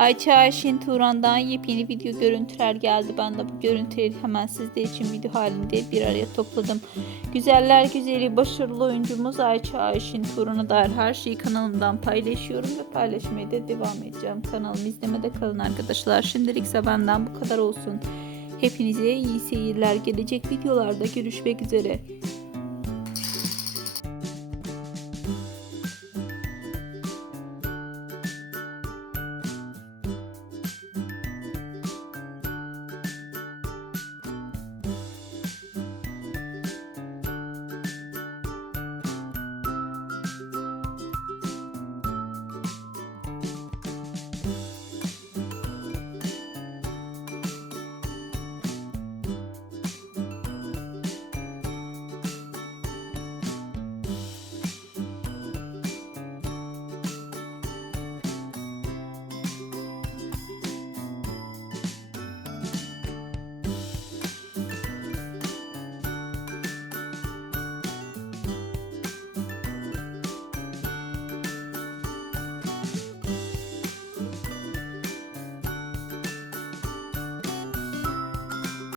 Ayça Ayşin Turan'dan yepyeni video görüntüler geldi. Ben de bu görüntüleri hemen sizler için video halinde bir araya topladım. Güzeller güzeli başarılı oyuncumuz Ayça Ayşin Turan'a dair her şeyi kanalımdan paylaşıyorum ve paylaşmaya da devam edeceğim. Kanalımı izlemede kalın arkadaşlar. Şimdilikse benden bu kadar olsun. Hepinize iyi seyirler. Gelecek videolarda görüşmek üzere.